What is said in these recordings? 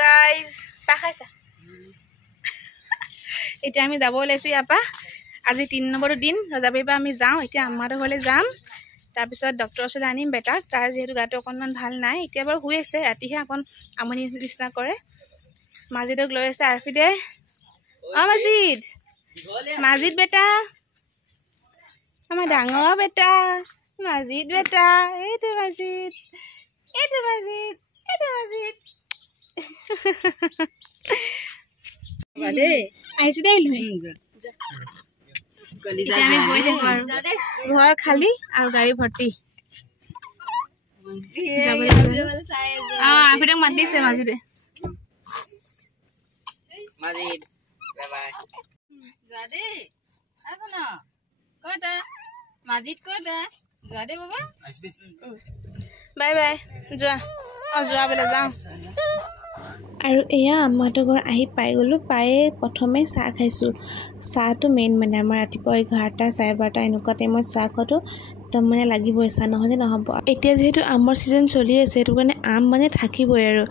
guys চাহ খাইছা এতিয়া আমি যাব ওলাইছোঁ ইয়াৰ পৰা আজি 3 নম্বৰটো দিন ৰজাবাৰীৰ পৰা আমি যাওঁ এতিয়া আমাৰটো ঘৰলৈ যাম তাৰপিছত ডক্টৰৰ ওচৰলৈ আনিম বেটাক তাৰ যিহেতু গাটো অকণমান ভাল নাই এতিয়া বাৰু শুই আছে ৰাতিহে অকণ আমনি নিচিনা কৰে মাজিদক লৈ আছে আৰফিদে মাজিদ বেটা আমাৰ ডাঙৰ বেটা মাজিদ বেটা এইটো মাজিদ আহিছো দেই ঘৰ খালী আৰু গাড়ী ভৰ্তি আৰফিদক মাতিছে মাজিদে বাই বাই যোৱা যোৱা বোলে যাওঁ আৰু এয়া আমাৰহঁতৰ ঘৰ আহি পাই গ'লোঁ পায়ে প্ৰথমে চাহ খাইছোঁ চাহটো মেইন মানে আমাৰ ৰাতিপুৱা 11টা 12:30 এনেকুৱা টাইমত চাহ খোৱাটো একদম মানে লাগিবই চাহ নহ'লে নহ'ব এতিয়া যিহেতু আমৰ ছিজন চলি আছে সেইটো কাৰণে আম মানে থাকিবই আৰু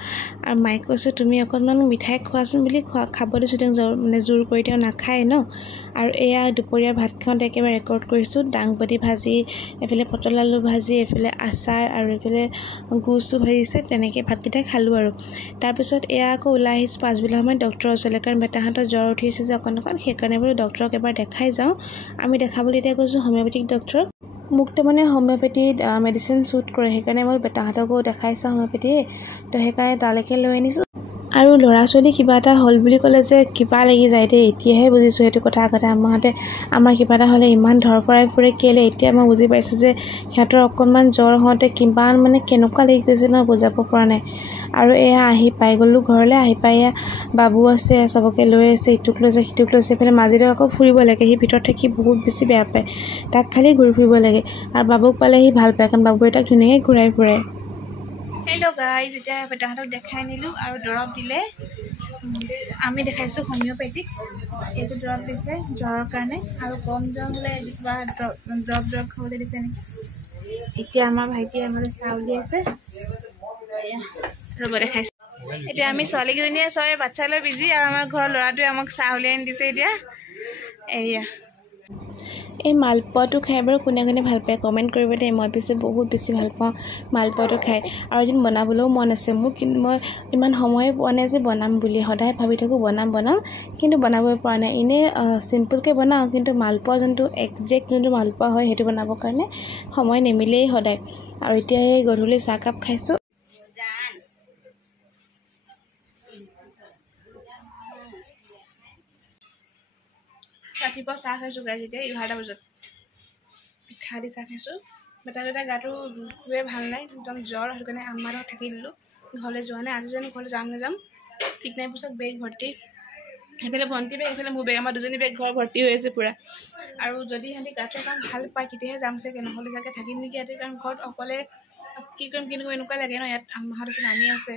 মাইক কৈছোঁ তুমি অকণমান মিঠাই খোৱাচোন বুলি খাব দিছোঁ তেওঁক মানে জোৰ কৰি তেওঁ নাখায় ন আৰু এয়া দুপৰীয়া ভাত খাওঁতে একেবাৰে ৰেকৰ্ড কৰিছোঁ দাংবডি ভাজি এইফালে পটল আলু ভাজি এইফালে আচাৰ আৰু এইফালে গুচু ভাজিছে তেনেকৈ ভাতকেইটা খালোঁ আৰু তাৰপিছত এয়া আকৌ ওলাই আহিছোঁ পাছবেলা সময়ত ডক্টৰৰ ওচৰলৈ কাৰণ বেটাহঁতৰ জ্বৰ উঠি আছে যে অকণ সেইকাৰণে বোলো ডক্টৰক এবাৰ দেখাই যাওঁ আমি দেখাবলৈ এতিয়া গৈছোঁ হোমিঅ'পেথিক ডক্টৰক মোক তো মানে হোমিঅ'পেথিত মেডিচিন শ্বুট কৰে সেইকাৰণে মই বেটাহঁতকো দেখাই চাওঁ হোমিঅ'পেথিয়ে তো সেইকাৰণে তালৈকে লৈ আনিছোঁ আৰু ল'ৰা ছোৱালী কিবা এটা হ'ল বুলি ক'লে যে কিবা লাগি যায় দেই এতিয়াহে বুজিছোঁ সেইটো কথা আগতে আমাহঁতে আমাৰ কিবা এটা হ'লে ইমান ধৰফৰাই ফুৰে কেলে এতিয়া মই বুজি পাইছোঁ যে সিহঁতৰ অকণমান জ্বৰ হওঁতে কিমান মানে কেনেকুৱা লাগি গৈছে ন বুজাব পৰা নাই আৰু এয়া আহি পাই গ'লোঁ ঘৰলৈ আহি পাই এয়া বাবু আছে চবকে লৈ আছে ইটোক লৈছে সিটোক লৈছে এইফালে মাজীদক আকৌ ফুৰিব লাগে সি ভিতৰত থাকি বহুত বেছি বেয়া পায় তাক খালি ঘূৰি ফুৰিব লাগে আৰু বাবুক পালে সি ভাল পায় কাৰণ বাবুৱে তাক ধুনীয়াকৈ ঘূৰাই ফুৰে হেল্ল' গাইজ এতিয়া বেটাহঁতক দেখাই নিলোঁ আৰু দৰৱ দিলে আমি দেখাইছোঁ হোমিঅ'পেথিক এইটো দৰৱ দিছে জ্বৰৰ কাৰণে আৰু কম জ্বৰ হ'লে কিবা দৰৱ খাবলৈ দিছে নেকি এতিয়া আমাৰ ভাইটিয়ে আমালৈ চাহ উলিয়াইছে ৰ'ব দেখাইছোঁ এতিয়া আমি ছোৱালীকেইজনীয়ে চবে বাচ্ছা লৈ বিজি আৰু আমাৰ ঘৰৰ ল'ৰাটোৱে আমাক চাহ উলিয়াই আনি দিছে এতিয়া এয়া এই মালপোৱাটো খাই বাৰু কোনে কোনে ভাল পায় কমেণ্ট কৰিব দেই মই পিছে বহুত বেছি ভাল পাওঁ মালপোৱাটো খাই আৰু এদিন বনাবলৈও মন আছে মোৰ কিন্তু মই ইমান সময়ে পোৱা নাই যে বনাম বুলি সদায় ভাবি থাকোঁ বনাম কিন্তু বনাবই পৰা নাই এনেই চিম্পুলকৈ বনাওঁ কিন্তু মালপোৱা যোনটো একজেক্ট যোনটো মালপোৱা হয় সেইটো বনাবৰ কাৰণে সময় নিমিলেই সদায় আৰু এতিয়া এই গধূলি চাহকাপ খাইছোঁ ৰাতিপুৱা চাহ খাইছোঁ গাইজ এতিয়া 11টা বজাত পিঠা দি চাহ খাইছোঁ বেটা গাটো খুবেই ভাল নাই একদম জ্বৰ সেইটো কাৰণে আমাৰ লগত থাকি দিলোঁ ঘৰলৈ যোৱা নাই আজি জানো ঘৰলৈ যাম নাযাম ঠিক নাই পিছত বেগ ভৰ্তি সেইফালে ভণ্টি বেগ এইফালে মোৰ বেগ আমাৰ দুজনী বেগ ঘৰ ভৰ্তি হৈ আছে পূৰা আৰু যদি সিহঁতি গাটো অকণ ভাল পায় তেতিয়াহে যাম চাগে নহ'লে চাগে থাকিম নেকি ইয়াতে কাৰণ ঘৰত অকলে কি কৰিম এনেকুৱা লাগে ন ইয়াত মাহঁত আছে নানি আছে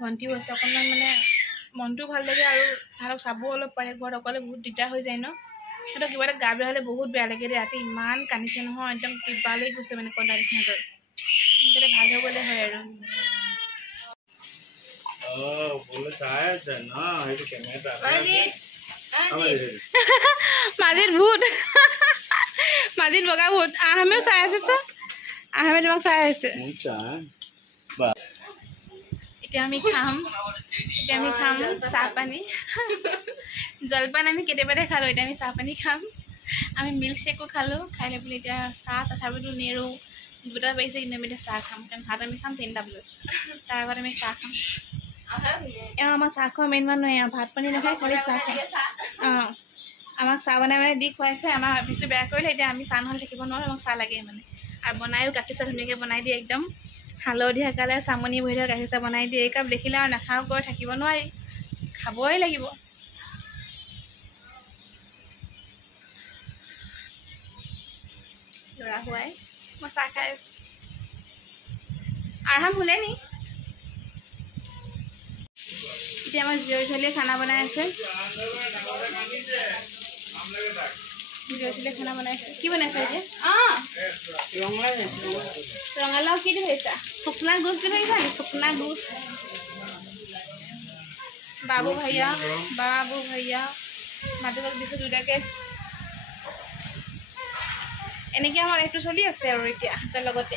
ভণ্টিও আছে অকণমান মানে মনটোও ভাল লাগে আৰু তাহাঁতক চাবও অলপ পাৰে ঘৰত অকলে বহুত দিগদাৰ হৈ যায় ন সিহঁতক কিবা এটা গা বেয়া হ'লে বহুত বেয়া লাগে ৰাতি ইমান কান্দিছে নহয় একদম কিবা লাগি গৈছে মানে কদালি সিহঁতৰ সোনকালে ভাল হ'বলৈ হয় আৰু মাজিদ ভূত মাজিদ বগা ভূত আহামেও চাই আছে চোন আহামে তোমাক চাই আছে এতিয়া আমি খাম চাহ পানী জলপান আমি কেতিয়াবাতে খালোঁ এতিয়া আমি চাহ পানী খাম আমি মিল্ক শ্বেকো খালোঁ খাই লৈ পেলাই এতিয়া চাহ তথাপিতো নেৰোঁ 2টা বাজিছে কিন্তু আমি এতিয়া চাহ খাম কাৰণ ভাত আমি খাম 3টা বজাত তাৰ আগত আমি চাহ খাম আমাৰ চাহ খোৱা মেইন মানুহ ভাত পানী নাখায় খালি চাহ খায় আমাক চাহ বনাই দি খুৱাইছে আমাৰ ভিতৰটো বেয়া কৰিলে এতিয়া আমি চাহ নহ'লে থাকিব নোৱাৰোঁ আমাক চাহ লাগে মানে আৰু বনায়ো গাখীৰ চাহ ধুনীয়াকৈ বনাই দিয়ে একদম হালধীয়া কালাৰ চামনি বহি থকা গাখীৰ চাহ বনাই দিয়ে একাপ দেখিলে আৰু নাখাওঁ কৰি থাকিব নোৱাৰি খাবই লাগিব ল'ৰা শুৱাই মই চাহ খাই আছোঁ আৰহাম শুলে নি এতিয়া আমাৰ জীয়ৰী ছোৱালীয়ে খানা বনাই আছে খানা বনাইছে কি বনাইছে এতিয়া ৰঙালাও কি দি ভাজিছা শুকনা গোচ দি ভাজিছা নি শুকনা গোচ बाबू भैया मातृक दिशा दुटाके এনেকৈ আমাৰ একটু চলি আছে আৰু এতিয়া তাৰ লগতে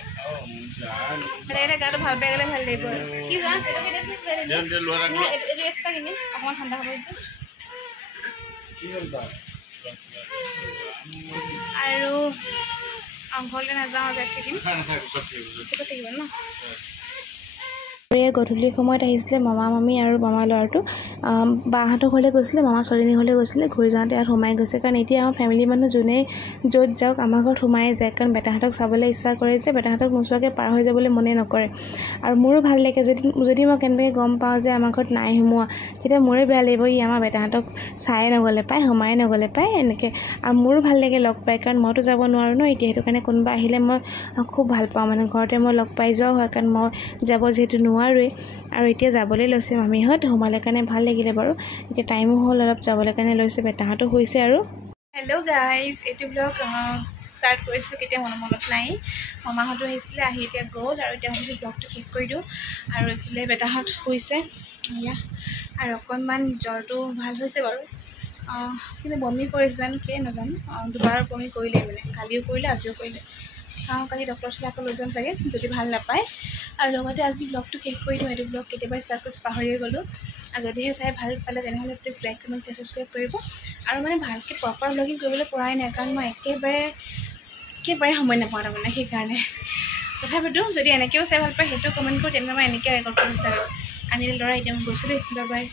মানে গাটো ভাল পাই গ'লে ভাল লাগিব কি জান এইটো এক্সট্ৰা কিনি অকণমান ঠাণ্ডা হ'ব আৰু অংকলে নাযাওঁ যে থাকিম থাকিব ন গধূলি সময়ত আহিছিলে মামা মামী আৰু মামা ল'ৰাটো বাহঁতৰ ঘৰলৈ গৈছিলে মামা ছোৱালীজনীৰ ঘৰলৈ গৈছিলে ঘূৰি যাওঁতে ইয়াত সোমাই গৈছে কাৰণ এতিয়া আমাৰ ফেমিলি মানুহ যোনে য'ত যাওক আমাৰ ঘৰত সোমাই যায় কাৰণ বেটাহঁতক চাবলৈ ইচ্ছা কৰে যে বেটাহঁতক নোচোৱাকৈ পাৰ হৈ যাবলৈ মনে নকৰে আৰু মোৰো ভাল লাগে যদি মই কেনেকৈ গম পাওঁ যে আমাৰ ঘৰত নাই সোমোৱা তেতিয়া মোৰে বেয়া লাগিব ই আমাৰ বেটাহঁতক চাই নগ'লে পায় সোমাই নগ'লে পায় এনেকৈ আৰু মোৰো ভাল লাগে লগ পাই কাৰণ মইতো যাব নোৱাৰোঁ ন এতিয়া সেইটো কাৰণে কোনোবা আহিলে মই খুব ভাল পাওঁ মানে ঘৰতে মই লগ পাই যোৱা হয় কাৰণ মই যাব যিহেতু নোৱাৰোৱেই আৰু এতিয়া যাবলৈ লৈছে মামীহঁত সোমালে কাৰণে ভাল লাগিলে বাৰু এতিয়া টাইমো হ'ল অলপ যাবলৈ কাৰণে লৈছে বেটাহঁতো হৈছে আৰু হেল্ল' গাইজ এইটো ব্লগ ষ্টাৰ্ট কৰিছিলোঁ কেতিয়া মনত নাই মামাহঁতো আহিছিলে আহি এতিয়া গ'ল আৰু এতিয়া ভাবিছোঁ ব্লগটো শেষ কৰি দিওঁ আৰু এইফালে বেটাহঁত শুইছে এয়া আৰু অকণমান জ্বৰটো ভাল হৈছে বাৰু কিন্তু বমি কৰিছে জানো কিয় নাজানো দুবাৰ বমি কৰিলে মানে কালিও কৰিলে আজিও কৰিলে চাওঁ কালি ডক্টৰ ওচৰলৈ আকৌ লৈ যাম চাগে যদি ভাল নাপায় আৰু লগতে আজি ব্লগটো শেষ কৰি দিওঁ এইটো ব্লগ কেতিয়াবা ষ্টাৰ্ট কৰিছোঁ পাহৰিয়ে গ'লোঁ আৰু যদিহে চাই ভাল পালে তেনেহ'লে প্লিজ লাইক কমেণ্ট ছাবস্ক্ৰাইব কৰিব আৰু মানে ভালকৈ প্ৰপাৰ ব্লগিং কৰিবলৈ পৰাই নাই কাৰণ মই একেবাৰে সময় নাপাওঁ তাৰমানে সেইকাৰণে তথাপিতো যদি এনেকৈও চাই ভাল পায় সেইটো কমেণ্ট কৰোঁ তেনেহ'লে মই এনেকৈ ৰেকৰ্ড কৰিব বিচাৰোঁ আনিলে ল'ৰা এতিয়া মই গৈছিলোঁ বাই বাই